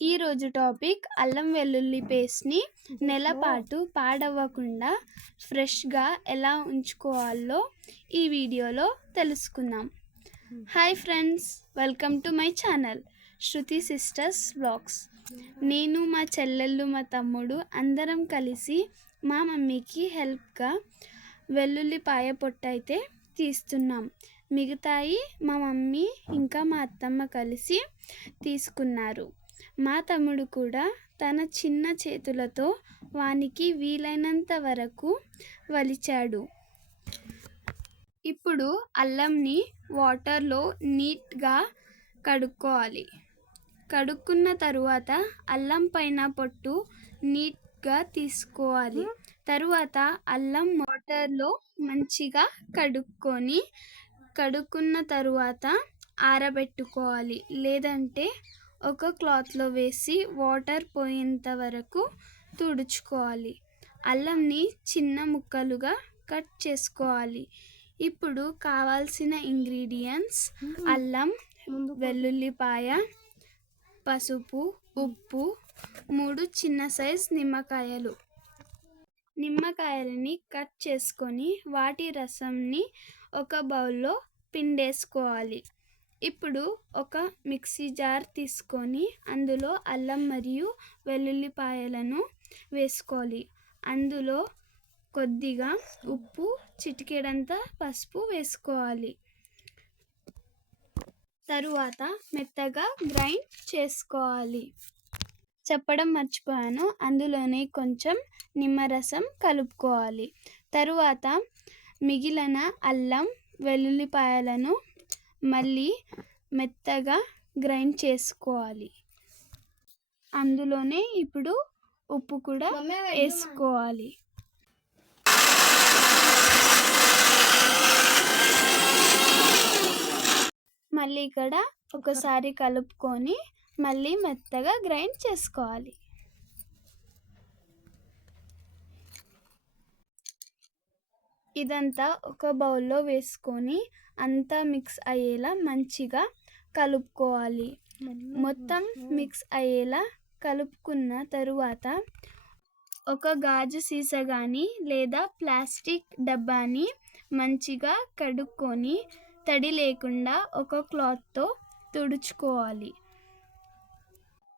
ఈరోజు టాపిక్ అల్లం వెల్లుల్లి పేస్ట్ని నెల పాటు పాడవ్వకుండా ఫ్రెష్గా ఎలా ఉంచుకోవాలో ఈ వీడియోలో తెలుసుకుందాం. Hi friends, welcome to my channel Shruti sisters vlogs. నేను, మా చెల్లెళ్ళు, మా తమ్ముడు అందరం కలిసి మా మమ్మీకి హెల్ప్గా వెల్లుల్లిపాయ పొట్టు అయితే తీస్తున్నాం. మిగతాయి మా మమ్మీ ఇంకా మా అత్తమ్మ కలిసి తీసుకున్నారు. మా తమ్ముడు కూడా తన చిన్న చేతులతో వానికి వీలైనంత వరకు వలిచాడు. ఇప్పుడు అల్లంని వాటర్లో నీట్గా కడుక్కోవాలి. కడుక్కున్న తరువాత అల్లం పైన పొట్టు నీట్గా తీసుకోవాలి. తరువాత అల్లం వాటర్లో మంచిగా కడుక్కున్న తరువాత ఆరబెట్టుకోవాలి. లేదంటే ఒక క్లాత్లో వేసి వాటర్ పోయేంత వరకు తుడుచుకోవాలి. అల్లంని చిన్న ముక్కలుగా కట్ చేసుకోవాలి. ఇప్పుడు కావాల్సిన ఇంగ్రీడియంట్స్: అల్లం, వెల్లుల్లిపాయ, పసుపు, ఉప్పు, 3 చిన్న సైజ్ నిమ్మకాయలు. నిమ్మకాయలని కట్ చేసుకొని వాటి రసంని ఒక బౌల్లో పిండేసుకోవాలి. ఇప్పుడు ఒక మిక్సీ జార్ తీసుకొని అందులో అల్లం మరియు వెల్లుల్లిపాయలను వేసుకోవాలి. అందులో కొద్దిగా ఉప్పు, చిటికెడంత పసుపు వేసుకోవాలి. తరువాత మెత్తగా గ్రైండ్ చేసుకోవాలి. చెప్పడం మర్చిపోయాను, అందులోనే కొంచెం నిమ్మరసం కలుపుకోవాలి. తరువాత మిగిలిన అల్లం వెల్లుల్లిపాయలను మళ్ళీ మెత్తగా గ్రైండ్ చేసుకోవాలి. అందులోనే ఇప్పుడు ఉప్పు కూడా వేసుకోవాలి. మళ్ళీ ఇక్కడ ఒకసారి కలుపుకొని మళ్ళీ మెత్తగా గ్రైండ్ చేసుకోవాలి. ఇదంతా ఒక బౌల్లో వేసుకొని అంతా మిక్స్ అయ్యేలా మంచిగా కలుపుకోవాలి. మొత్తం మిక్స్ అయ్యేలా కలుపుకున్న తరువాత ఒక గాజు సీసా కానీ లేదా ప్లాస్టిక్ డబ్బాని మంచిగా కడుక్కొని తడి లేకుండా ఒక క్లాత్తో తుడుచుకోవాలి.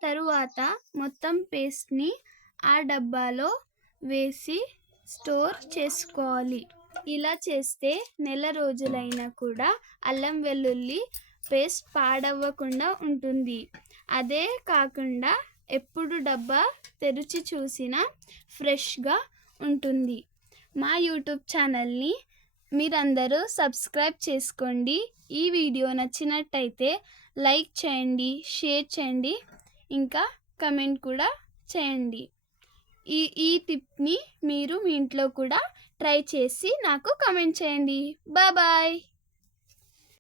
తరువాత మొత్తం పేస్ట్ని ఆ డబ్బాలో వేసి స్టోర్ చేసుకోవాలి. ఇలా చేస్తే నెల రోజులైనా కూడా అల్లం వెల్లుల్లి పేస్ట్ పాడవ్వకుండా ఉంటుంది. అదే కాకుండా ఎప్పుడు డబ్బా తెరిచి చూసినా ఫ్రెష్గా ఉంటుంది. మా యూట్యూబ్ ఛానల్ని మీరందరూ సబ్స్క్రైబ్ చేసుకోండి. ఈ వీడియో నచ్చినట్టయితే లైక్ చేయండి, షేర్ చేయండి, ఇంకా కమెంట్ కూడా చేయండి. ఈ టిప్ని మీరు మీ ఇంట్లో కూడా ట్రై చేసి నాకు కమెంట్ చేయండి. బాయ్.